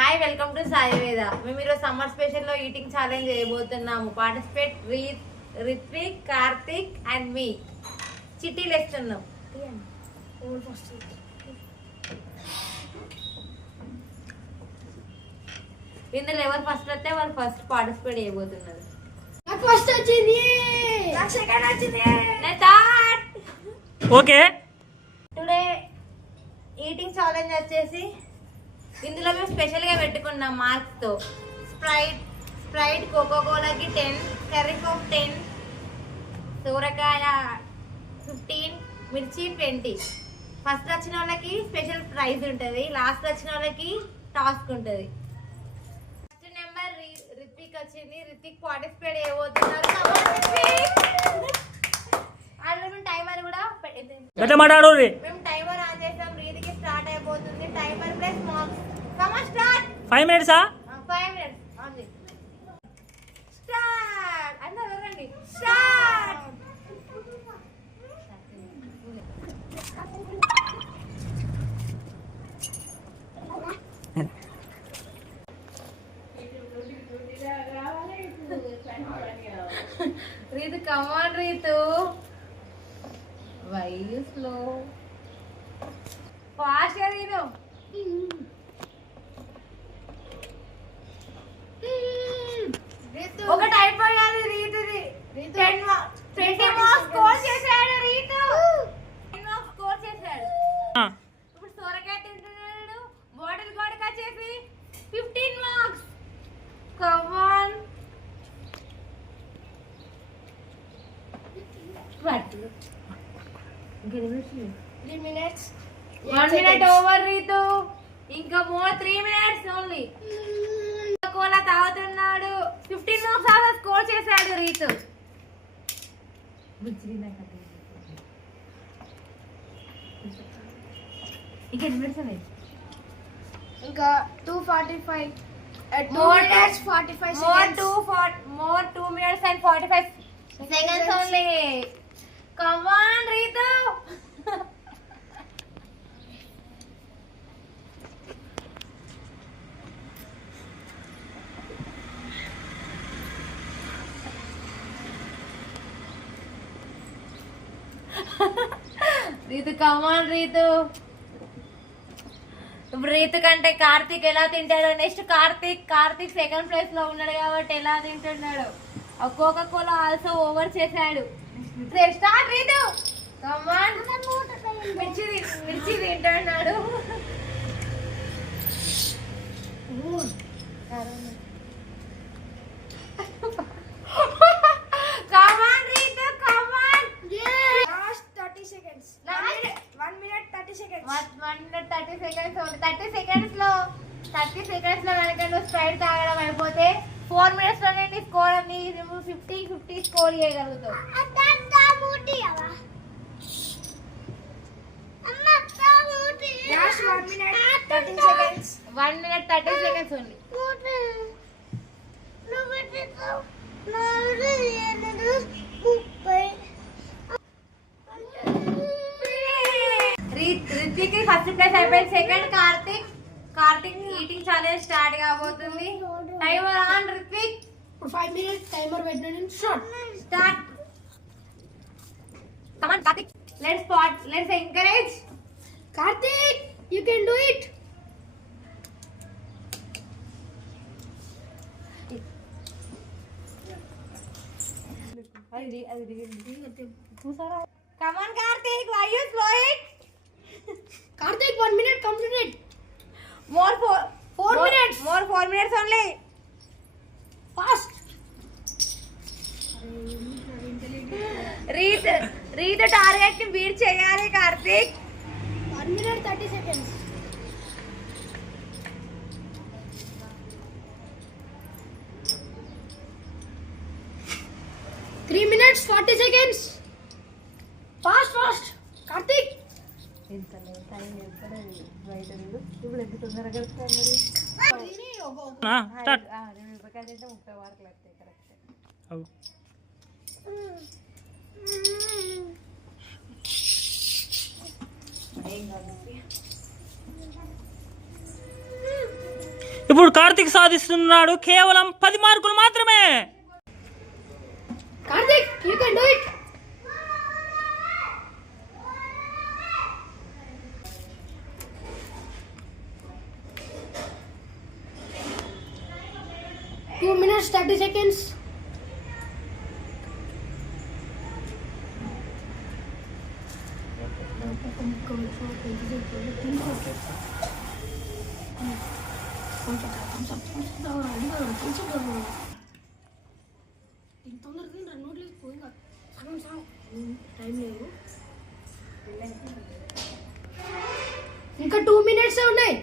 Hi, welcome to సాయివేద. మేము ఈరోజు summer స్పెషల్లో eating challenge చేయబోతున్నాము. పార్టిసిపేట్ రిత్విక్, కార్తిక్ అండ్ మీ. చిట్టీలు వేస్తున్నాం. ఇందులో ఎవరు ఫస్ట్ వస్తే వాళ్ళు ఫస్ట్ పార్టిసిపేట్ చేయబోతున్నారు. ఫస్ట్ వచ్చింది, ఓకే. టుడే ఈటింగ్ ఛాలెంజ్ వచ్చేసి ఇందులో మేము స్పెషల్గా పెట్టుకున్నాం మార్క్స్తో. స్ప్రైట్ కోకోకోలాకి 10, కర్రీ కోక్ 10, సోరకాయ 15, మిర్చి 20. ఫస్ట్ వచ్చిన వాళ్ళకి స్పెషల్ ప్రైజ్ ఉంటుంది, లాస్ట్ వచ్చిన వాళ్ళకి టాస్క్ ఉంటుంది. ఫస్ట్ నెంబర్ రిత్విక్ వచ్చింది. రిత్విక్ పార్టిసిపేట్ చేయబోతున్నారు. మేము టైమర్ కూడా మేము టైమర్ ఆన్ చేసాం. రీతికి స్టార్ట్ అయిపోతుంది. Timer plus marks. Start. 5 minutes. 5 minutes. Start. అందరూ రండి. Start. Ritu, come on Ritu. Why you slow? Fast గా రీతు. ఒకటి అయిపోయాది రీతుది. 20 మార్క్స్ స్కోర్ చేశాడు రీతు. 10 మార్క్స్ స్కోర్ చేశాడు. ఇప్పుడు సోరకాయ తింటున్నాడు. బాటిల్ గోడకి వచ్చేసి 15 marks. Come on. 3 minutes. 1 minute over Ritu. ఇంకా మోర్ 3 minutes ఓన్లీ. కోలా తాగుతున్నాడు. 15 మార్క్స్ ఆదా స్కోర్ చేశాడు రీతు. ఇంకా ఎన్ని మినిట్స్ ఉన్నాయి? ఇంకా 2:45. More minutes 45 seconds. More 2 minutes and 45 seconds only. Come on, Ritu. Ritu, come on, Ritu. ఇప్పుడు రీతు కంటే కార్తిక్ ఎలా తింటాడో. నెక్స్ట్ కార్తిక్ సెకండ్ ప్లేస్ లో ఉన్నాడు కాబట్టి ఎలా తింటున్నాడు. కోకా కోలా ఆల్సో ఓవర్ చేశాడు. స్టార్ట్ రీతు. కమాన్. మిర్చి తింటున్నాడు. కమాన్ రీతు, కమాన్. Last 30 seconds. 1 minute 30 seconds. 1 minute 30 seconds. 30 seconds లో కనుక నువ్వు స్ప్రైట్ తాగడం అయిపోతే 4 minutes లోనే నీ స్కోర్ అని 50 score చేయగలుగుతావు. Last 1 minute 30 seconds. 1 minute 30 seconds only. Rithvik first place అయిపోయింది. Second Karthik eating challenge start కాబోతుంది. Timer on Rithvik. 5 minutes timer పెట్టండి. Start. Come on Karthik, let's encourage. Karthik, you can do it. Come on Karthik, why you slow it? Karthik, 1 minute completed. More 4 minutes. More 4 minutes only. Fast. Read the target ని beat చేయాలి Karthik. 1 minute 30 seconds. Three minutes 40 seconds. Fast. Karthik. Start. ఇప్పుడు కార్తిక్ సాధిస్తున్నాడు కేవలం 10 మార్కులు మాత్రమే. Karthik, you can do it. Two minutes 30 seconds. ఇంకా 2 minutes ఉన్నాయి.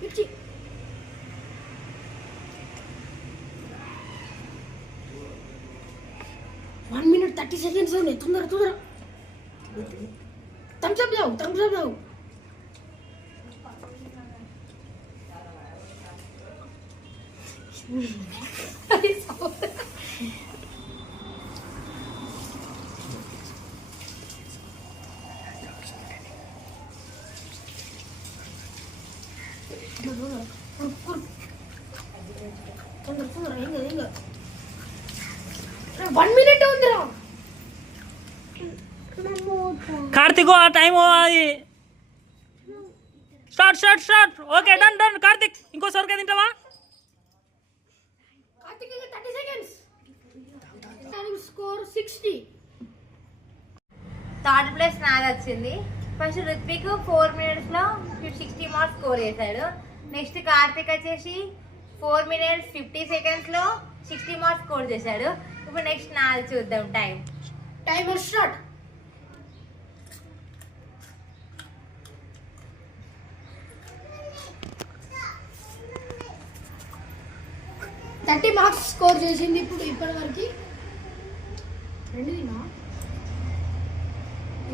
Fifty. One minute 30 seconds ఉన్నాయి. తొందర thumbs up దావు. తొందర 1 minute ఉందిరా. కార్తిక్ ఆ టైం అది స్టార్ట్. Okay done. కార్తిక్ ఇంకో సొరకాయ తింటావా? కార్తిక్ ఇంకా 30 seconds. స్కోర్ 60. థర్డ్ ప్లేస్ నాది వచ్చింది. ఫస్ట్ రిత్విక్ 4 minutes లో 60 మార్క్స్ స్కోర్ చేశాడు. నెక్స్ట్ కార్తిక్ వచ్చేసి 4 minutes 50 seconds లో 60 మార్క్స్ స్కోర్ చేశాడు. ఇప్పుడు నెక్స్ట్ నాది చూద్దాం. Timer start. Thirty marks score చేసింది ఇప్పటి వరకు. రెండుదినా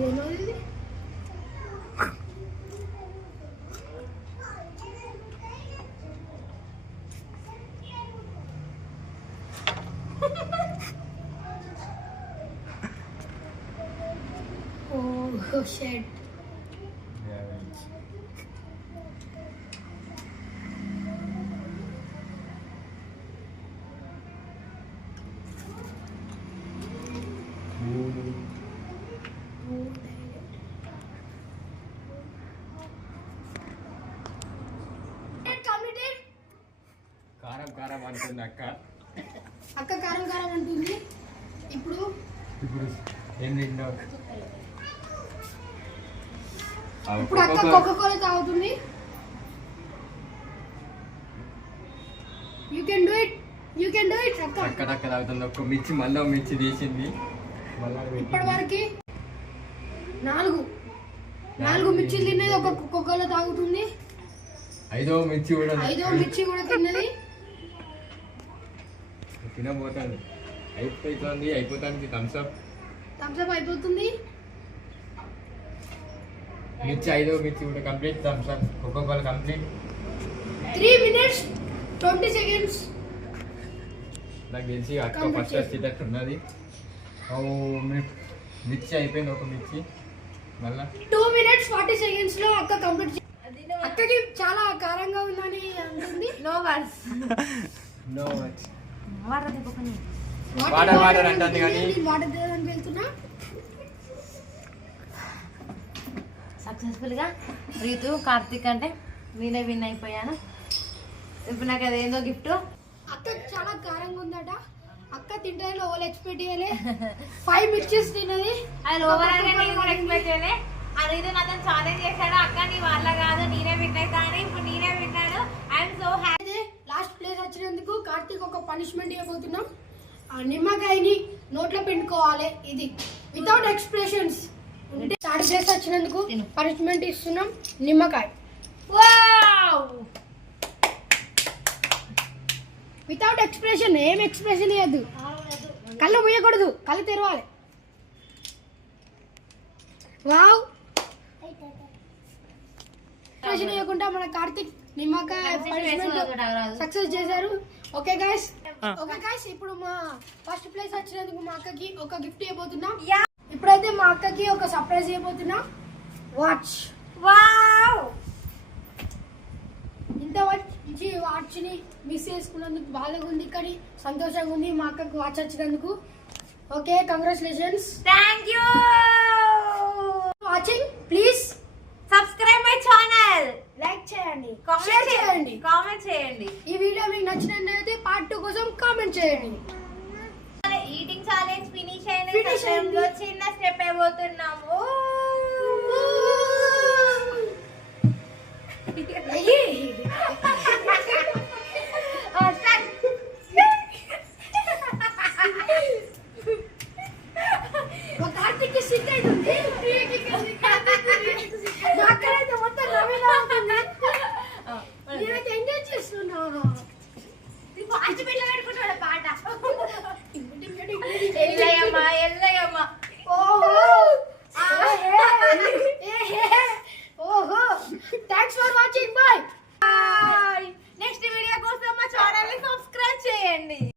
ఏమది? Oh shit. కారం అంటుంది అక్క కారం అంటుంది. ఇప్పుడు ఏం తింటావు? ఇప్పుడు అక్క కోకోకోలా తాగుతుంది. యూ కెన్ డూ ఇట్ అక్క తాగుతుంది. ఒక్క మిర్చి మళ్ళీ మిర్చి తీసింది. ఇప్పటి వరకు 4 మిర్చిలు తిన్నది. ఒక కోకోకోలా తాగుతుంది. ఐదో మిర్చి కూడా తిన్నది. తినబోతుంది. అయిపోతుంది. థమ్స్ అప్ అయిపోతుంది. మిర్చి 5వ మిర్చి కూడా complete. Thums Up Coca Cola complete. 3 minutes 20 seconds. నాకు తెలిసి అక్క ఫస్ట్ వచ్చేటట్టు ఉన్నది. మిర్చి అయిపోయింది. ఒక మిర్చి మళ్ళా 2 minutes 40 seconds లో అక్క కంప్లీట్. అక్కకి చాలా కారంగా ఉందని అంటుంది. No words. వాటర్ అంటుంది కానీ వాటర్ దేనికి వెళ్తున్నా. సక్సెస్ఫుల్ గా రీతు కార్తిక్ అంటే నేనే విన్ అయిపోయాను. ఇప్పుడు నాకు అదేందో గిఫ్ట్. అక్క చాలా కారంగా ఉందట. అక్క తింటే ఓవర్ ఎక్స్పెక్ట్ చేయలే. 5 మిర్చెస్ తిన్నది. అది ఓవర్ ఎక్స్పెక్ట్ చేయలే. ఆ రీతు నాతో ఛాలెంజ్ చేశాడు. అక్క నీ వల్ల కాదు, నేనే విన్ అవుతాను. ఇప్పుడు నేనే విన్నాను. I'm so happy. Last place వచ్చినందుకు కార్తిక్ ఒక పనిష్మెంట్ ఇవ్వబోతున్నాం. ఆ నిమ్మకాయని నోట్లో పిండుకోవాలి. ఇది వితౌట్ ఎక్స్ప్రెషన్స్. థర్డ్ ప్లేస్ వచ్చినందుకు పనిష్మెంట్ ఇస్తున్నాం. నిమ్మకాయ వితౌట్ ఎక్స్ప్రెషన్. ఏం ఎక్స్ప్రెషన్ ఇవ్వద్దు. కళ్ళు మూయకూడదు, కళ్ళు తెరవాలి. వావ్ ఎక్స్ప్రెషన్ ఇవ్వకుండా మన కార్తిక్ నిమ్మకాయ పనిష్మెంట్ సక్సెస్ చేశారు. ఓకే గైస్, ఇప్పుడు మా ఫస్ట్ ప్లేస్ వచ్చినందుకు మా అక్కకి ఒక గిఫ్ట్ ఇవ్వబోతున్నాం. ఇప్పుడైతే మా అక్కకి ఒక సర్ప్రైజ్ ఇవ్వబోతున్నాం. వాచ్. వావ్, ఇంత మంచి వాచ్ ని మిస్ చేసుకున్నందుకు బాధగా ఉంది, కానీ సంతోషంగా ఉంది మా అక్కకి వాచ్ వచ్చినందుకు. Okay, congratulations. Thank you. Watching, please subscribe my channel, like చేయండి, షేర్ చేయండి, కామెంట్ చేయండి. ఈ వీడియో మీకు నచ్చినట్లయితే పార్ట్ 2 కోసం కామెంట్ చేయండి. ఈటింగ్ ఛాలెంజ్ ఫినిష్ Finish అయింది. అయిన చిన్న స్టెప్ అయిపోతున్నాము. మా కార్తిక్కి సిక్ అవుతుంది, మా అక్కడైతే మొత్తం నవ్వేలా ఉంటుంది. నేనైతే ఎంజాయ్ చేస్తున్నా. పాచి పిల్ల పెట్టుకుంటాడు పాట. ఎల్లయ్యమ్మ ఎల్లయ్యమ్మ. ఓహో, థ్యాంక్స్ ఫర్ వాచింగ్, బాయ్.